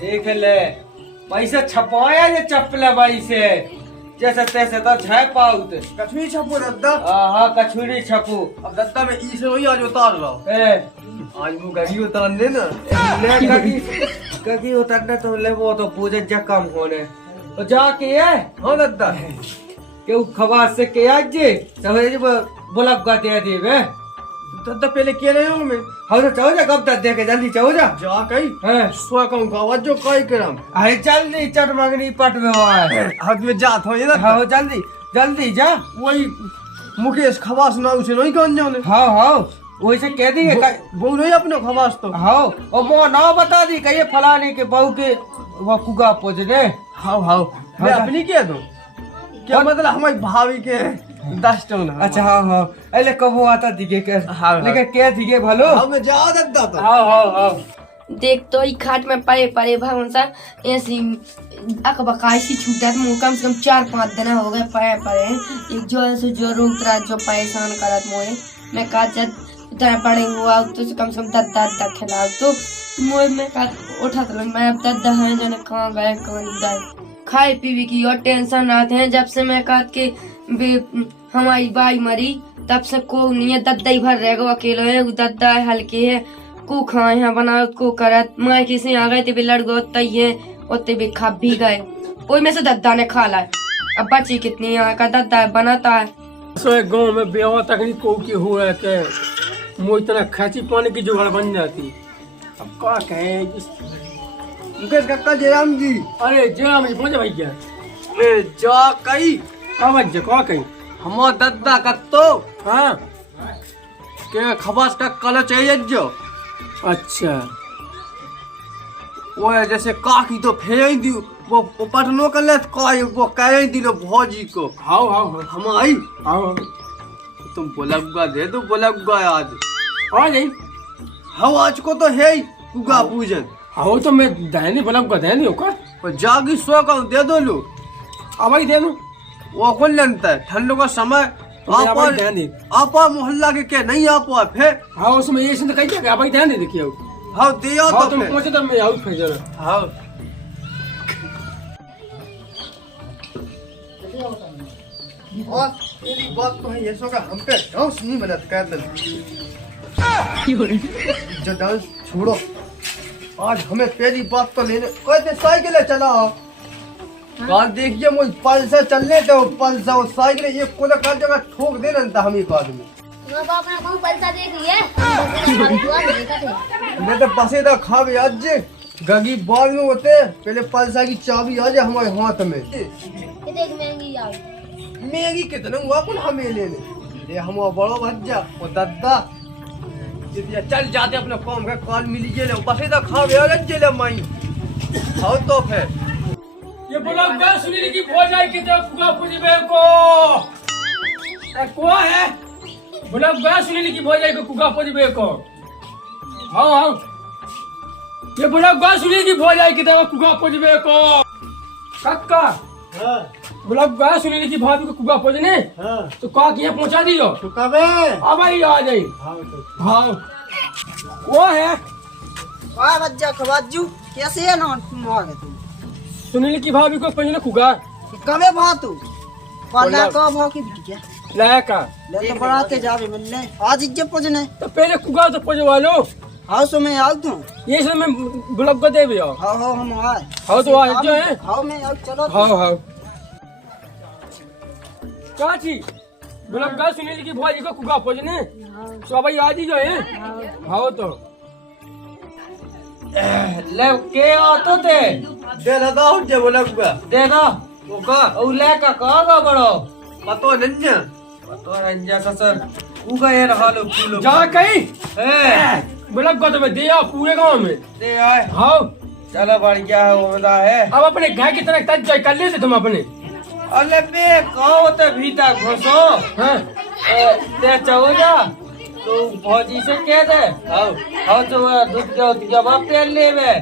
देख ले पैसे छपवाया ये चप्पल बाई से जैसे तैसे तो छह पाउत कछुई छपो दद्दा। हाँ कछुरी छपू अब दद्दा में ई से वही आज उतार रहा ए आज वो गड़ी उतार दे ना। ले कगी उतरने तो ले वो तो पूजे जा कम होने तो जाके है। हाँ दद्दा क्यों खबर से के आज जी समझ बोला गाते दी वे दद्दा पहले किए नहीं हूँ मैं। हाँ तो चाहो जा कब तक देखे जल्दी चाहो जा जा कहीं हैं स्वा कहूँ गावत जो कहीं करम अरे जल्दी चट मगनी पट में हुआ है हाथ में जात हो ये ना। हाँ जल्दी जल्दी जा वही मुकेश खवास ना उसे नहीं कौन जाने। हाँ हाँ वैसे कह दी वो नहीं अपने खवास तो। हाँ और मो ना बता दी कहिए फलाने के बहू के वो कुगा पोजने। हाँ हाँ मैं अपनी क्या दूँ क्या मतलब हमारी भाभी के 10 टन। अच्छा हाँ हाँ अरे कब आता दिखे के हाँ लेकिन क्या दिखे भलो हाँ मैं जा दद्दा तो। हाँ हाँ हाँ देख तो ई खाट में पड़े पड़े भगवान सा ऐसी अकबकाशी छूटा मुँह कम से कम 4-5 दिन हो गए पड़े पड़े एक जो ऐसे जो रूतरा जो परेशान करत मोए मैं कहा जब इतना बड़े हुआ तो कम से कम दद्दा खिलाओ तो मोए में कहा उठा तो मैं अब दद्दा है जो कहाँ गए कहाँ नहीं गए खाए पीवी की और टेंशन आते हैं। जब से मैं कहा कि हमारी बाई मरी तब से को नहीं है दद्दा ही भर रहेगा अकेले है वो दद्दा है हल्के है को खाए हैं बना को करत माँ किसी आ गए थे भी लड़ गए उतने ही है उतने भी खा भी गए कोई में से दद्दा ने खा लाए। अब बची कितनी यहाँ का दद्दा है बनाता है सो गांव में बेवा तकनीक को की हुआ है कि मुझ इतना खैची पानी की जुगाड़ बन जाती। अब क्या कहें मुकेश कक्का जयराम जी अरे जयराम जी पहुंचे भैया ले जा कहीं क्या भैया क्या कहीं हमारा दद्दा कत्तो हाँ के खवास का कलर चाहिए जो। अच्छा वो है जैसे काकी तो फेर दी वो पटनो कर ले वो कह दी लो भौजी को। हाँ हाँ हाँ हमारी हाँ तुम बोलगा दे दो बोलगा आज हाँ नहीं हाँ आज को तो है ही उगा पूजन। हाँ तो मैं दहनी बोला दहनी होकर और जागी सो का दे दो लो अब ही दे दूँ वो कौन लेता है ठंड का समय आप मोहल्ला के क्या नहीं आप फिर। हाँ उसमें ये तो कही क्या अब ही ध्यान दे देखिए हाँ दिया हाँ तो तुम पहुंचे तो मैं आऊँ फिर जरा हाँ और तेरी बात तो है ये सो का हम पे डांस नहीं मदद कर जो डांस छोड़ो आज हमें तेरी बात तो लेने कहते साइकिल चला कल देखिए मुझे पल्सर चलने तो पल्सर और साइकिल ये कोई कल जगह ठोक देना था हम एक आदमी मैं तो बसे था खा भी आज गगी बाग में होते पहले पल्सर की चाबी आ जाए हमारे हाथ में महंगी कितने हुआ कौन हमें लेने ये हम बड़ो भज्जा वो दद्दा चल जाते अपने काम का कॉल मिली जेले बसे था खा भी आज जेले माई हाँ तो फिर ये बोला मैं सुनील की भौजाई की तरफ पूगा पूजबे को को है बोला मैं सुनील की भौजाई को कुगा पूजबे को। हाँ हाँ ये बोला मैं सुनील की भौजाई की तरफ कुगा पूजबे को कक्का बोला मैं सुनील की भाभी को कुगा पूजने तो का किया पहुंचा दियो तो कबे अब ही आ जाई। हाँ वो है वाह बच्चा खवाजू कैसे है ना मांगे तू सुनील की भाभी को पहले कुगा कबे भातू वाला का भाव की बिटिया लाया का ले तो बढ़ाते जावे मिलने आज इज्जत पहुंचने तो पहले कुगा तो पूजवा लो। हाउस में आउ तू ये सब में ब्लॉक को दे भी आओ। हाँ हाँ हम आए हाँ तो आज जो है हाँ मैं आउ चलो हाँ हाँ क्या चीज ब्लॉक का सुनील की भौजी को कुगा पूजने तो भाई आज ही जो है हाँ तो ले के आतो ते दे लगा उठ जे बोलगा दे ना वो का उले का कहां बड़ो पतो नन्या तो रंजा ससर उगा ये रहा लो फूलो जा कहीं है ब्लॉक को तो मैं दिया पूरे गांव में दे आए हाँ चलो बढ़िया है उमदा है। अब अपने घर की तरह तज कर लेते तुम अपने अले बे कहो तो भीतर घुसो हाँ ते चौजा तो भौजी से कह दे हाँ तो दूध के जब पे लेवे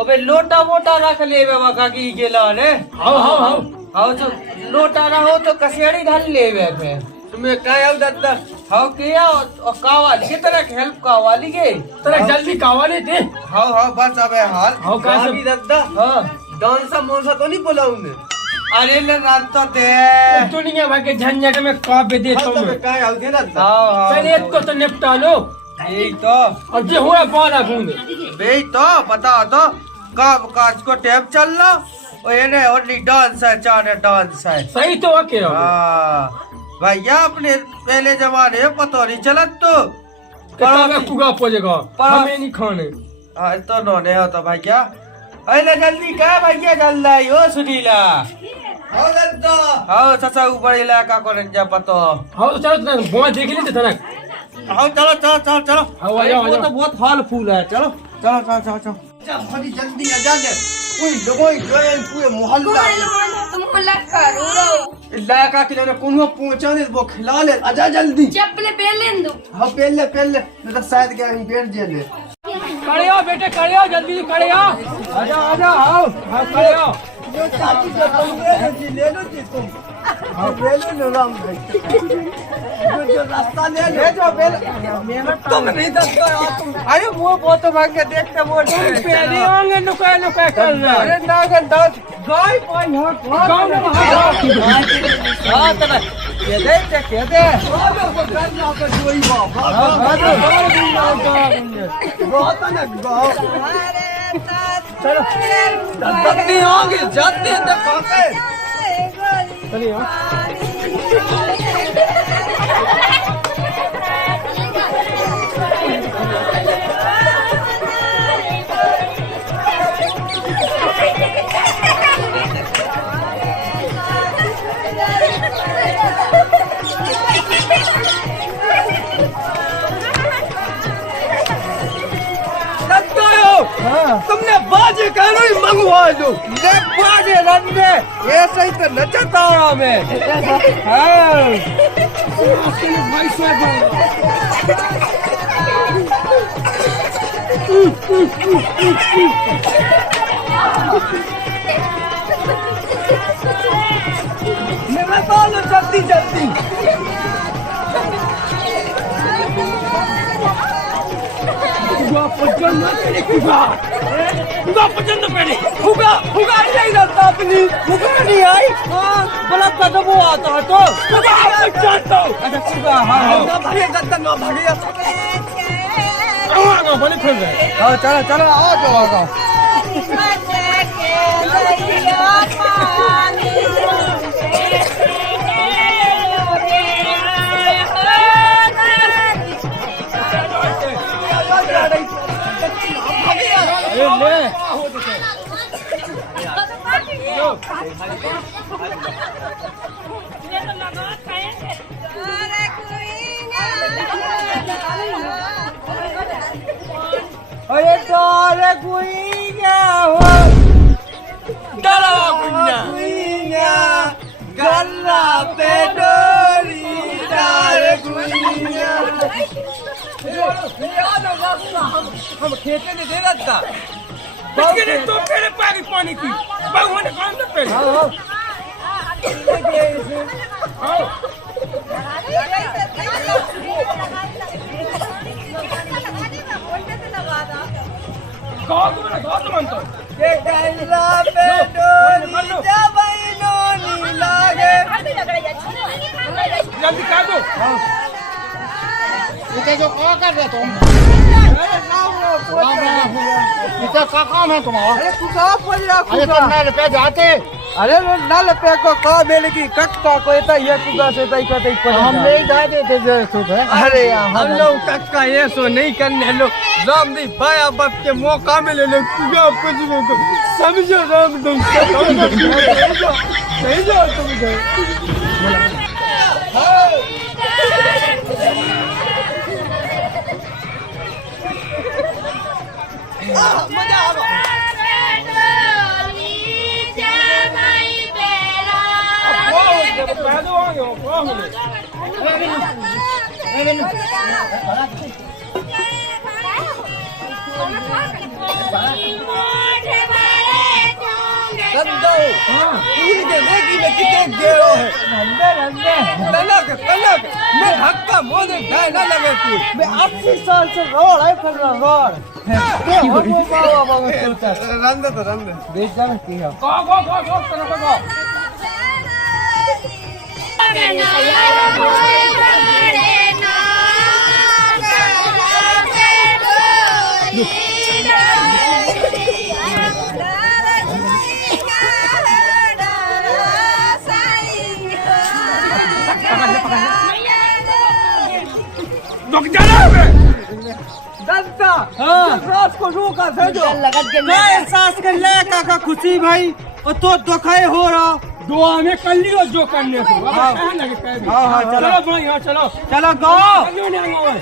अबे लोटा मोटा रख लेवे वका की गेला ने हाँ हाँ हाँ हाँ तो लोटा रहो तो कसियाड़ी ढल लेवे पे तुम्हें क्या आउ दद्दा हाँ किया और कावाली की तरह हेल्प कावाली के तेरे जल्दी कावाले थे हाँ बस अबे हाल हाँ, कैसे? गाली रद्दा हाँ डांसा मोसा तो नहीं बोला उन्हें अरे ले रात तो दे दुनिया भर के झंझट में कापे दे हाँ, तो तुम्हें मैं काय आउ दे रद्दा हाँ पहले एक को तो निपटा लो यही तो और जो हुआ पाना बूंद बे तो बता तो कब काज को टेप चल रहा और ये ने ओनली डांस है चार डांस है सही तो वाके हाँ भैया अपने पहले जमाने में पता नहीं चलत तो कितना कुगा पड़ेगा हमें नहीं खाने हाँ तो नोने हो तो भैया अरे जल्दी क्या भैया जल्दी आई हो सुनीला हाँ रद्दा हाँ ससा ऊपर इलाका को रंजा पतो हाँ तो चलो तना बुआ देख लेते तना हाँ चलो चलो चलो चलो हाँ, आ जाओ, आ वो जाओ। तो बहुत फल फूल है चलो चलो चलो चलो चलो जा बड़ी जल्दी आ जा दे कोई लोगों की जोए पूरे मोहल्ला तुम लग करो इलाका के लोग कोनो पहुंचा दे वो खिला ले आजा जल्दी चप्पल पहन दो हाँ पहले नहीं तो शायद क्या हम बैठ जाए खड़े आओ बेटे खड़े आओ जल्दी खड़े आओ आजा आओ हाँ खड़े आओ जो चाची जो तुम ले लो जी तुम हाँ ले लो ना राम भाई जो रास्ता ले जो मेहनत तुम नहीं दसता यार तुम अरे वो बहुत भाग के देखते वो पहले आंगे नुका नुका कर रहा है अरे नागन दांत गाय पाई हो गाँव में वहाँ हाँ तना ये दे जोई बाबा बहुत ना गाओ चलो दत्ती आगे जाते हैं देखो चलिए हाँ। तुमने बाजे कहना ही मंगवा दो ले बाजे रंगे ऐसे ही तो नचता रहा मैं हाँ भाई साहब मेरा बाल जल्दी जल्दी कुगा पसंद न करे कुगा पसंद पहले हुगा हुगा नहीं रहता अपनी हुगा नहीं आई हाँ बड़ा कदम वो आता है तो कुगा पसंद तो अच्छा कुगा हाँ हाँ ना भागे दत्ता ना भागे आगे बने खेल रहे हाँ चलो चलो आओ जाओ आ जाओ ले अरे डरे गुइया हो डरा गुन्ना गुइया गल्ला पे डोरी डरे गुइया हम खेते नहीं दे रहा इसके लिए तो पहले पानी पानी की भगवान ने काम न पहले आओ गाँव तो मन तो के गल्ला पे डोरी जबैनो नी लागे जल्दी कर दो इसे जो क्या कर रहे तुम इसे क्या काम है तुम्हारा अरे तू कहाँ पड़ रहा अरे तुम ना रुपये जाते अरे नल पे को का मेले की कक्का को इतना ये कुगा से तई का तई हम ले ही जाते थे जो सुध है अरे यार हम लोग कक्का ये सो नहीं करने लोग राम दी बाया बाप के मौका में ले लो कुगा कुछ में को समझो राम तुम सही जाओ तुम मजा आ मैं धक्का मोदे समय ना लगे कुछ। मैं 80 साल से रोड है कर रहा रोड रंदे तो रंदे बेच जाना की है गो चलो गो रुक जाना है दत्ता हाँ रात को रोका भेजो लगत के मैं एहसास कर ले काका खुशी भाई वो तो दुखाए हो रहा दुआ में कर लियो जो करने से अब कहां लगे पैर हाँ, चलो। चलो भाई हां चलो चलो गाओ चलो नहीं आऊंगा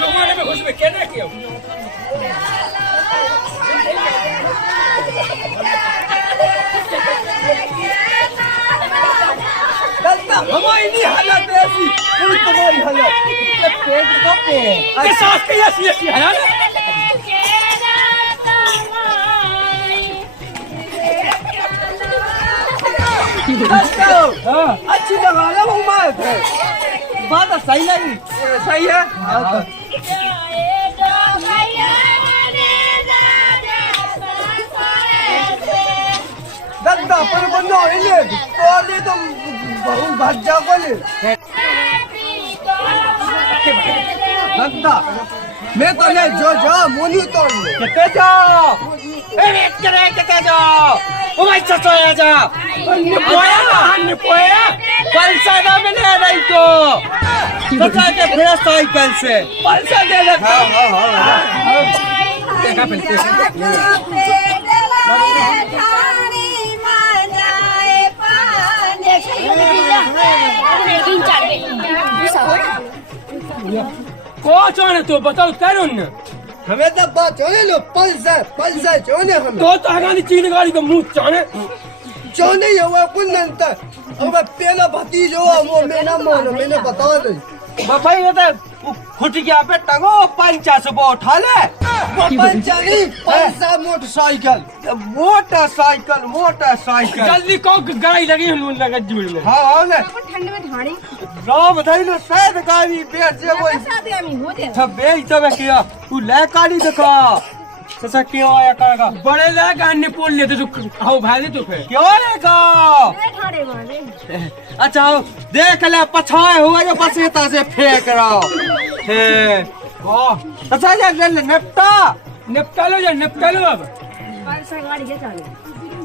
जमाने में घुस में कहना क्यों दत्ता हमारी नहीं हालत है ऐसी पूरी तुम्हारी हालत पेट तो पे के सास के ऐसी है ना हाँ अच्छी लगा लो हमारे थे बात सही नहीं सही है दत्ता पर बंदो इले तो ले तो बहु भज्जा को ले दत्ता मैं तो ले जो जा मोनी तो ले कितने जाओ कितने जाओ ओ भाई सचो आ जा ने पोया पैसा ना मिले नहीं तो सचा के फिर साइकिल से पैसा दे दे देखा पहले को चाहे तो बताओ तरुण हमें तो बात होने लो पल्सा चोने हमें तो हमारी चीन गाड़ी का मुंह चाहे चोने हुआ कुल नंतर अब मैं पहला भतीज हुआ वो मेरा मोन मैंने बता दे भाई ये तो फुट गया पे टंगो 50 सुबह उठा ले वो पंचा नहीं पल्सा मोटरसाइकिल जल्दी को गाड़ी लगी हम लगा जुड़ में हाँ हाँ ने ठंड में ढाड़ी राम बधाई लो शायद गाड़ी बेच जे वो शादी आमी हो दे सब बेच तब किया तू ले काली दिखा ससा क्यों आया कागा बड़े लगा अन्य पोल लेते तो आओ भाई तो फिर क्यों लेगा ठाड़े मारे अच्छा आओ, देख ले पछाए हुआ जो पसीता से फेंक रहा है अच्छा ये ले निपटा लो अब पालसा गाड़ी के चाले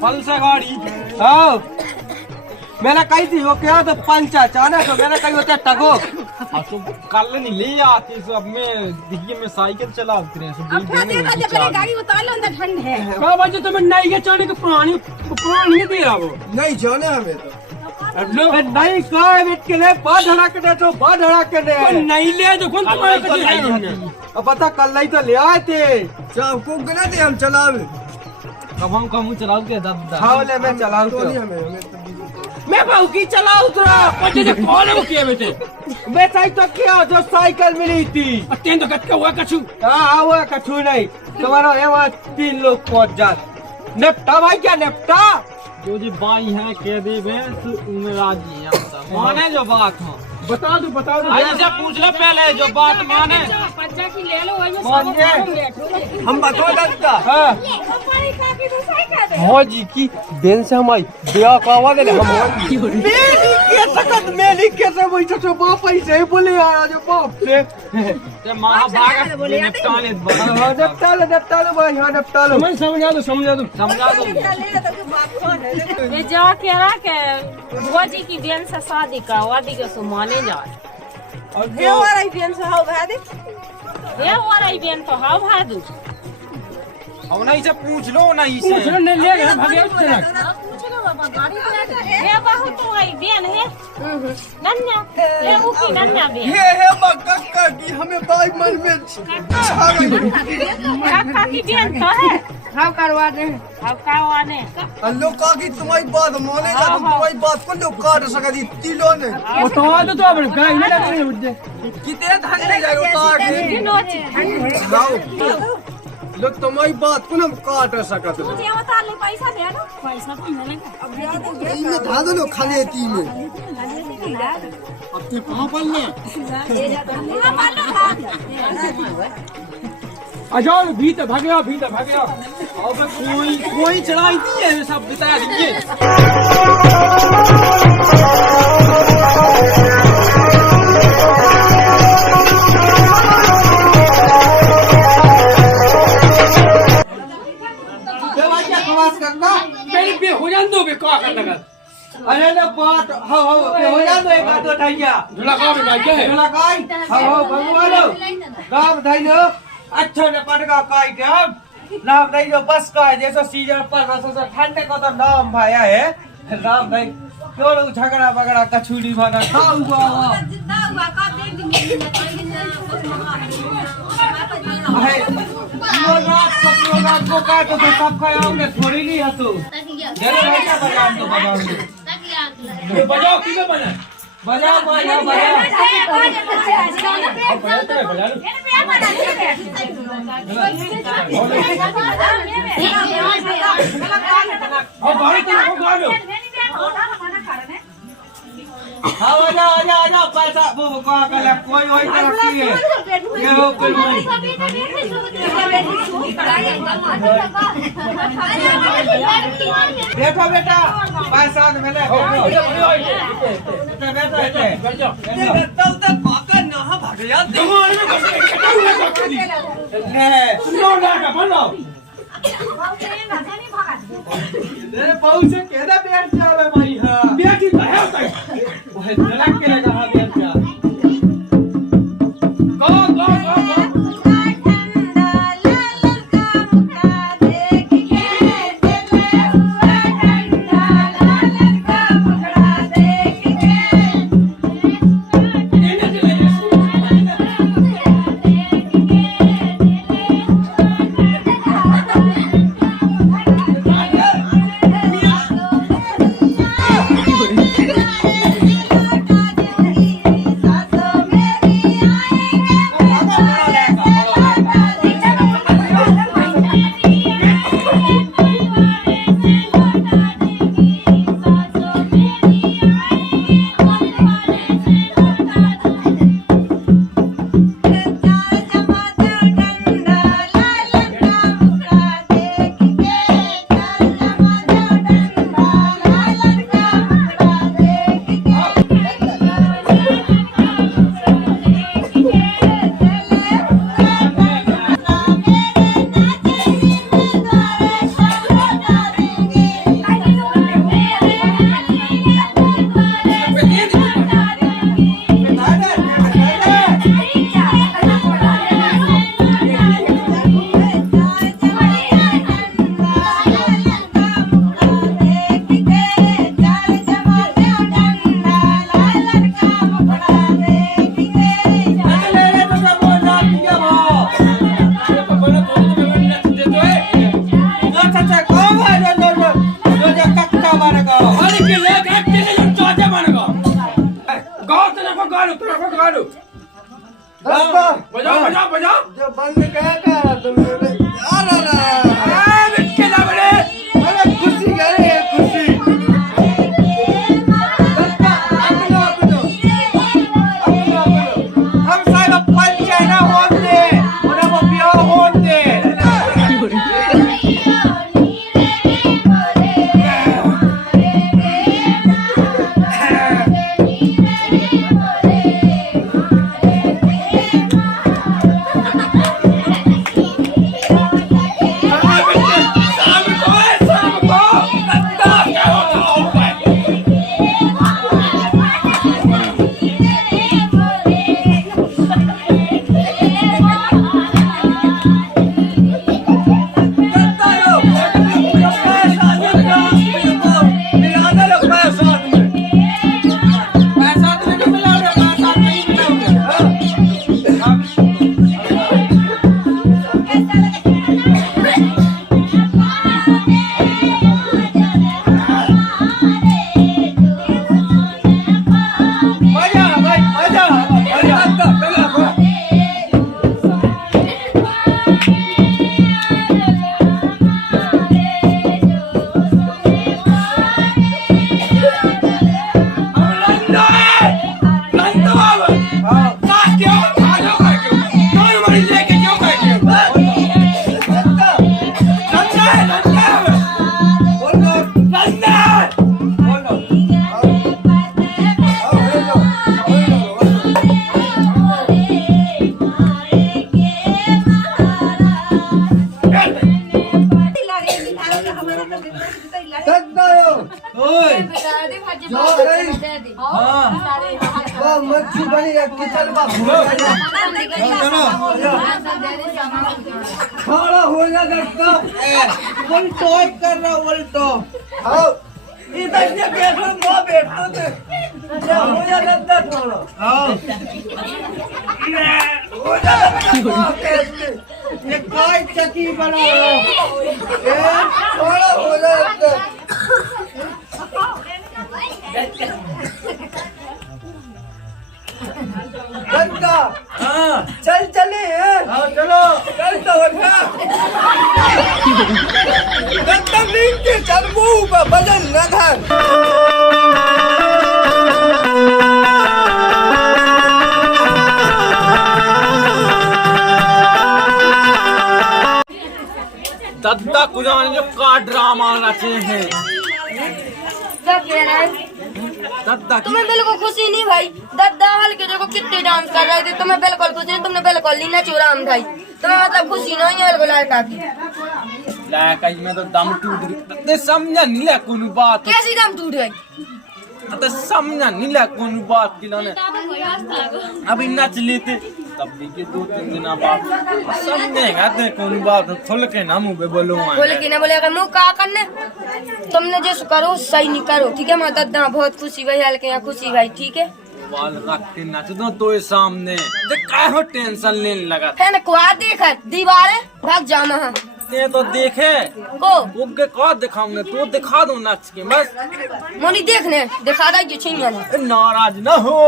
फलसा गाड़ी आओ मैंने कही थी वो क्या तो पंचा चाने तो मैंने कही होता टगो तो कल नहीं ले आती सब में दिखिए मैं साइकिल चला उतरे सब अब क्या देखा जब मेरी गाड़ी उतार लो अंदर ठंड है कब बजे तो मैं नई के चाने के पुरानी नहीं दे रहा वो नहीं जाने हमें तो नहीं कहा बिट के लिए बाद धड़क दे तो बाद धड़क के कोई दे नहीं ले तो कौन तुम्हारे को दिया अब पता कल नहीं तो ले आए थे चाव को गना दे हम चलावे कब हम कहूँ चलाओ के दब खाओ मैं चलाऊ तो नहीं तो हमें तो मैं बाहु की चलाऊ तुरा पचे जो कॉल है वो किए बेटे मैं सही तो क्या जो साइकिल मिली थी अत्यंत तो कट का हुआ कछु हाँ वो कछु नहीं तुम्हारा यहाँ 3 लोग पहुँच जाते निपटा भाई क्या निपटा जो जी बाई है के दी भैंस उनमें राजी है माने जो बात हो बता दो से पूछ लो पहले जो बात माने पंचा की ले लो वही मान गए हम बता दत्ता हाँ हमारी काकी तो सही कह दे हाँ जी की बेन से हमारी ब्याह करवा दे हम मेरी कैसे वही तो बाप ऐसे ही बोले यार जो बाप से महाभारत निपटा ले हाँ निपटा लो भाई हाँ निपटा लो समझा दो समझा दो ये जा के रहा के बुआ जी की बहन से शादी का वादी के सुमाने जा हे वाला बहन से हाउ भादे ये वाला बहन तो हाउ भादू अब नहीं से पूछ लो नहीं से पूछ ले ले गए भागे चला ये बाहु तुम्हारी बहन है नन्या ये मुखी नन्या बहन हे कक्का की हमें बाई मन में छा गई काका की बहन तो है हाउ करवा दे अब करवाने अल्लो का की तुम्हारी बात माने जा तुम्हारी बात को लोग काट सका दी तीलों ने बता दो तो अब गाय नहीं लग रही उठ कितने धन ले जाएगा उतार के नोची लाओ लो तुम्हारी बात को ना काट सकत तू जे बता ले पैसा दे ना पैसा तो मिलेगा अब याद हो गया में धा दो लो खाली ती में अब ते कहां पर ले आ जाओ भीतर भाग गया अब कोई चढ़ाई दी है सब बता दीजिए बकवास करना मेरे पे हो जान दो बे का कर लगा अरे ना बात हो हो जा दो एक आधो ढैया झूला का में क्या है झूला काई हो भगवानो गाम धैलो अच्छा ने पटका काई के हम नाम नहीं जो बस का है जैसे सीजन पर रस ठंडे का तो नाम भाया है राम भाई क्यों लोग झगड़ा बगड़ा कछुड़ी बना था हुआ है यो रात को का तो सब खाओगे थोड़ी नहीं हसो जरा ऐसा बजाओ ये बजाओ किधर बना बजाओ बजा आजा पैसा वो का कोई वही तरक्की है ये हो देखो बेटा पैसा मिले पहुंचे केदा बैठ जावे भाई हां बेटी तो है उतर वह झलक के लगा हां बैठ जा दद्दा यो ओए जो गई हाँ वो मच्छी बनी है किचन का खड़ा हो जा दद्दा उल्टो कर रहा उल्टो आओ इधर से बैठो ना बैठो तो क्या हो जा दद्दा थोड़ा आओ हो जा दद्दा कैसे ये काय चकी बना रहा थोड़ा हो जा दद्दा दद्दा हाँ चल चले आओ चलो चल तो हटा दद्दा नीचे चल मुंह पर वजन न धर दद्दा कुजान जो का ड्रामा रचे हैं। क्या कह रहा है? दद्दा की तुम्हें बिल्कुल खुशी नहीं भाई? दद्दा हल के देखो कितने डांस कर रहे थे, तुम्हें बिल्कुल खुशी नहीं, तुमने बिल्कुल लीना चोराम भाई, तुम्हें मतलब खुशी नहीं है बिल्कुल लड़का की। लायक में तो दम टूट गई। ते समझा नहीं ले कोई बात। कैसी दम टूट गई? ते समझा नहीं ले कोई बात किलाने। अभी नच लेते तब देखिए 2-3 दिन बाद समझेगा ते कोई बात खुल के ना मुंह पे बोलो। बोले कि ना बोले अगर मुँह का करने तुमने जैसे करो सही नहीं करो, ठीक है? मैं दद्दा बहुत खुशी भाई, हल्के यहाँ खुशी भाई, ठीक है? बाल रख के नच दो तो सामने ते काय हो टेंशन लेने लगा। है ना कुआ देखा दीवार है भाग जाना है ते तो देखे को उगे का दिखाऊंगे तो दिखा दो नच के बस। मोनी देखने दिखा दा जो छिनिया ने नाराज न हो